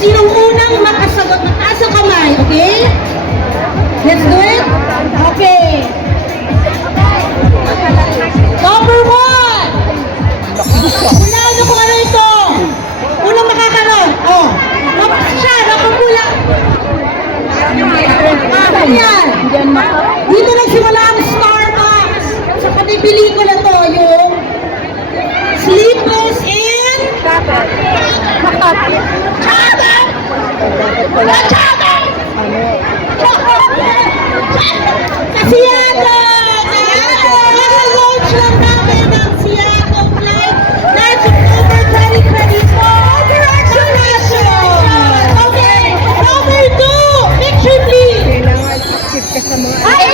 Sinong unang makasagot? Mataas ang kamay, okay? Let's do it? Okay. Number 1! Unado kung ano ito. Unang makakaroon. Oh. Siya, nakapula. Ayan. Dito nagsimula ang Starbucks. Sa pati pelikula to, yung Sleepless in... Sa Seattle! Naka-launch lang namin ang Seattle flight. That's October 2024. Congratulations! Okay, number 2. Picture please. Ay!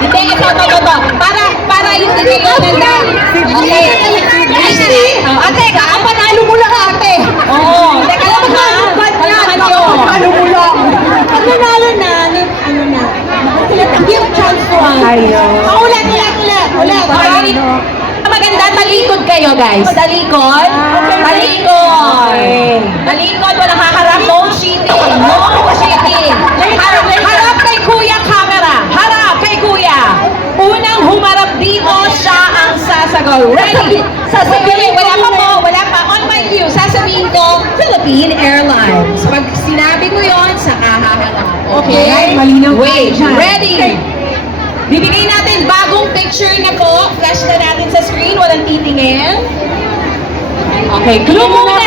Hindi, ito. Para yung kayo nila. Ate, kakapanalo mo lang ate. Oo. Teka lang ha. Ano mo lang? Pag nanalo na, ano na? Give chance to us. Ulit. Okay. Maganda, talikod kayo guys. Talikod. Talikod, walang haharap. No cheating. Harap kay kuya camera. Harap kay kuya. Unang humarap dito, siya ang sasagot. Ready? Sasabihin, wala pa. On my cue, sasabihin ko, Philippine Airlines. Pag sinabi ko yon, saka haharap. Okay? Malinaw. Wait, ready? Bibigay natin bagong picture na po. Flash na natin sa screen. Walang titingin. Okay, clue muna.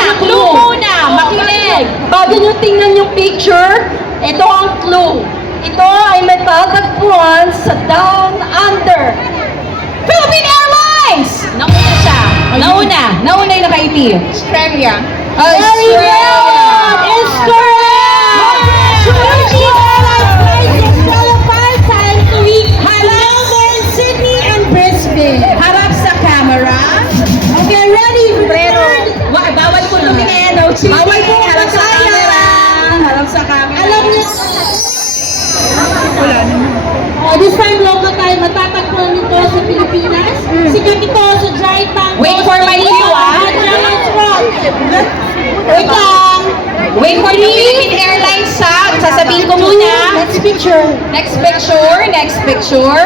Makinig. Bago nyo tingnan yung picture, ito ang clue. Ito ay matatagpuan sa Down Under. Philippine Airlines! Nauna siya. Nauna yung naka-IP. Australia. Australia! Is correct! Philippine Airlines flights is qualified time to reach Melbourne, Sydney, and Brisbane. Harap sa camera. Okay, ready? Pero, bawal po tumingin. No cheating. Bawal po harap sa camera. Harap sa camera. Alam niyo, this time local time, matatagpuan nito sa Pilipinas. Sikat ito sa Dry Tank. Wait for my cue, ah. Wait lang. Wait for the Philippine Airlines sa. Sasabihin ko muna. Next picture. Next picture.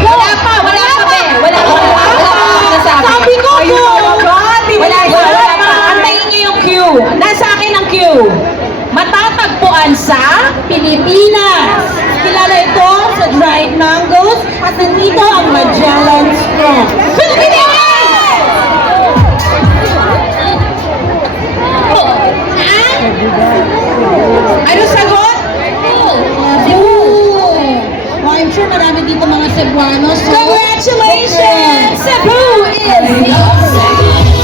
Wala pa. Wala pa. Sabi ko po. Wala pa. Antayin niyo yung cue. Nasa akin ang cue. Matatagpuan sa Pilipinas. Kilala ito sa dried mangoes at nandito ang Magellan Straw. Philippine Airlines! Ano sagot? Cebu. Oh, I'm sure marami dito mga Cebuanos. So, Congratulations! Cebu is the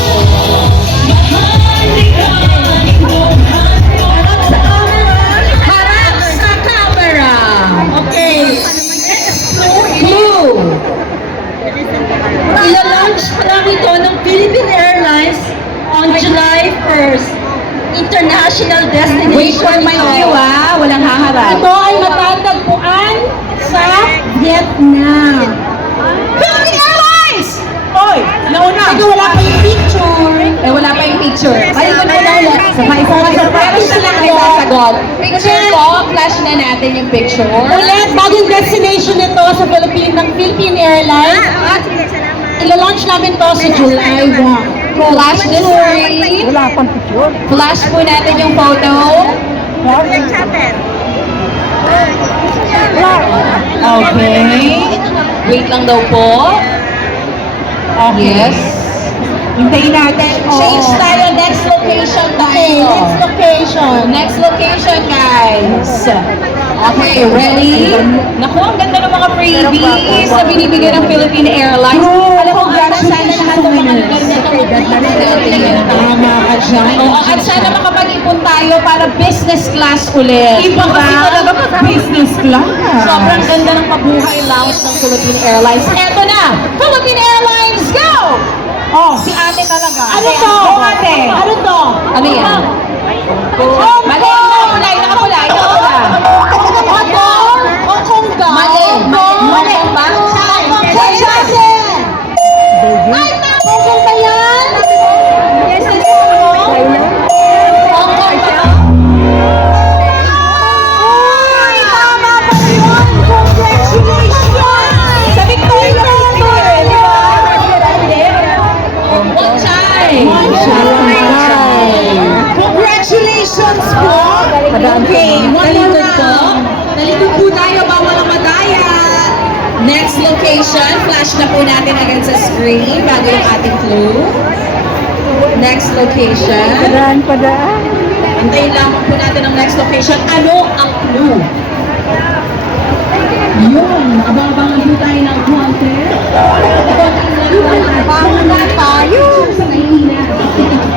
harap sa camera. okay. Clue. Ila-launch pa lang ito ng Philippine Airlines on July 1st. International destination. Wait for my cue ah. Walang haharap. Ito ay matatagpuan sa Vietnam. Philippine Airlines! Oy, nauna. Ito wala pa yung picture. Eh, wala pa yung picture. Ayun na ulit. Pero siya lang ay sasagot. Picture ko, flash na natin yung picture. Ulit, bagong destination nito sa ng Philippine Airlines. Ila-launch namin to sa July 1. Flash the screen. Wala pang picture. Flash po natin yung photo. Okay. Wait lang daw po. Yes. Hintayin natin. Change tayo. Next location Okay, tayo. next location. Next location, guys. Okay, ready? Naku, ang ganda ng mga freebies na binibigyan ng Philippine Airlines. Alam mo, sana lahat ng mga ganyan ng Tama ka dyan. Oo, at sana makapag-ipon tayo para business class ulit. Iba kasi talaga business class. Sobrang ganda ng pabuhay lounge ng Philippine Airlines. Eto na! Philippine Airlines, go! Oh, si ate talaga. Ano Ate, to? go, ate. Ano to? Ano yan? Mali, nakapulay. Motor? O kongga? Mali ba? Ay, kongga ba yan? Congratulations po! Okay, one more round. Talikod po tayo, bawal ang madaya. Next location, flash na po natin agad sa screen bago yung ating clue. Next location. Padaan. Antayin lamang po natin ang next location. Ano ang clue? Yun, abang-abangan po tayo ng konti. Abangan na tayo. Sa Maynila.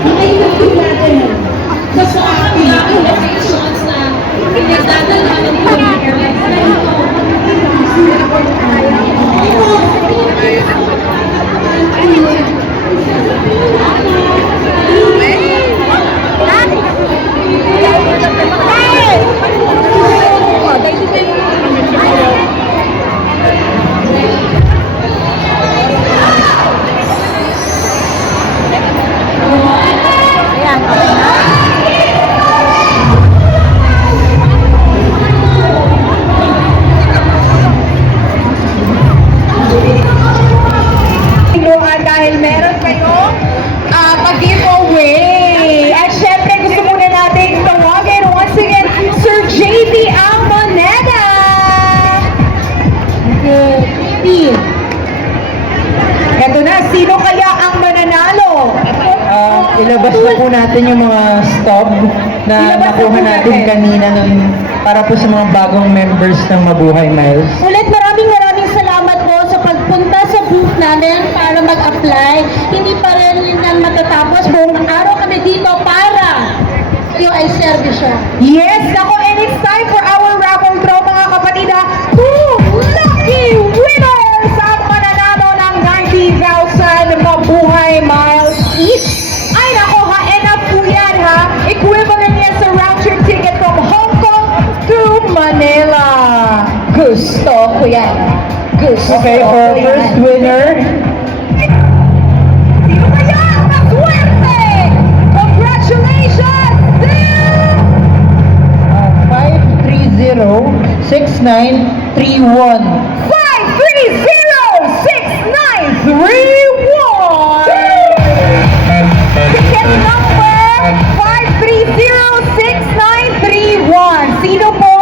Antayin po natin. So, ang ilang locations na pinagdadalanan po ng airlines. Dahil meron kayo pag-giveaway. At syempre gusto muna natin tawagin once again Sir JV Almoneda. Eto na, sino kaya ang mananalo? Ilabas na po natin yung mga stop na nakuha natin kanina para po sa mga bagong members ng Mabuhay Miles. Ulit maraming salamat po sa pagpunta sa booth namin para mag-apply. Hindi pa rin yan matatapos. Buong araw kami dito para yung ay servisyo. Yes, ako, and it's time for our raffle draw mga kapatid. Two lucky winners ang mananalo ng 90,000 Mabuhay Miles each. Ay nako ha, enough po yan ha. Equivalent yan sa round trip ticket from Hong Kong to Manila. Gusto ko yan. Gusto Okay, ko for yan. first winner, Sino kaya ang maswerte? Congratulations! Sir! 530-6931. 530-6931! Ticket number 530-6931. Sino po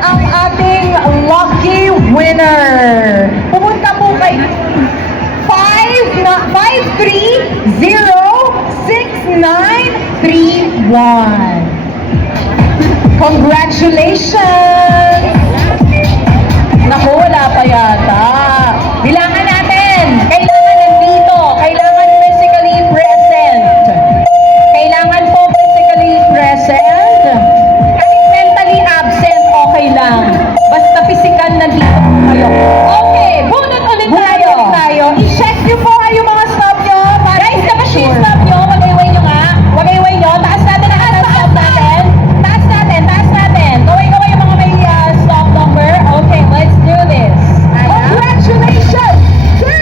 ang ating lucky winner? Pumunta po kay 530-6931. Congratulations! Naku, wala pa yata. Bilangan natin. Kailangan nandito. Kailangan physically present. Kailangan po physically present. Kahit mentally absent, okay lang. Basta physical nandito kayo. Okay, bunot ulit tayo. I-check nyo po yung mga stop nyo. Guys, naka-shield stop nyo. Wagayway nyo nga. Wagayway nyo. Taas natin ang stop natin. Taas natin. Gawin yung mga may stop number. Okay, let's do this. Congratulations to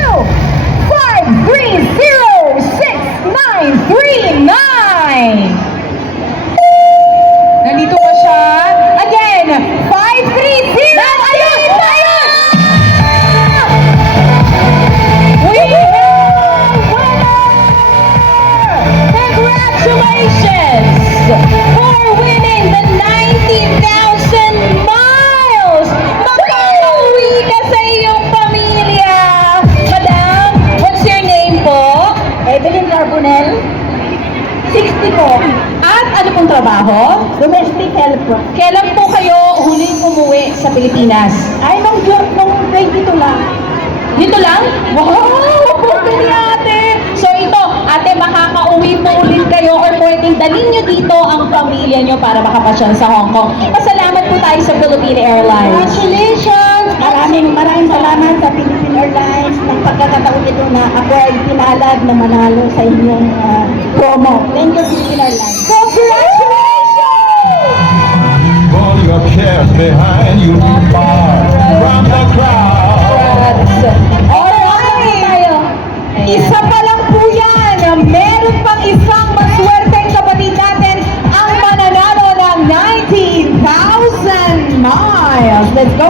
530-6939. Nandito pa siya. Again, 530. Ayun! We have a winner! Congratulations for winning the 90,000 miles! Makakauwi ka sa iyong pamilya! Madam, what's your name po? Evelyn Carbonell, 60 po. At ano pong trabaho? Domestic helper. Kailan po kayo huling umuwi sa Pilipinas? Ay, nung 22 lang. Dito lang? Wow! Pwede ate! So ito, ate, makakauwi po ulit kayo or pwedeng dalhin nyo dito ang pamilya nyo para makapasyal sa Hong Kong. Pasalamat po tayo sa Philippine Airlines. Congratulations! Maraming salamat sa Philippine Airlines ng pagkakataon ito na ako ay pinalad na manalo sa inyong promo. Thank you, Philippine Airlines. Congratulations! All your cares behind you far from the crowd. Alright! Isa pa lang po yan. Meron pang isang maswerteng kapatid natin ang mananalo ng 90,000 miles. Let's go!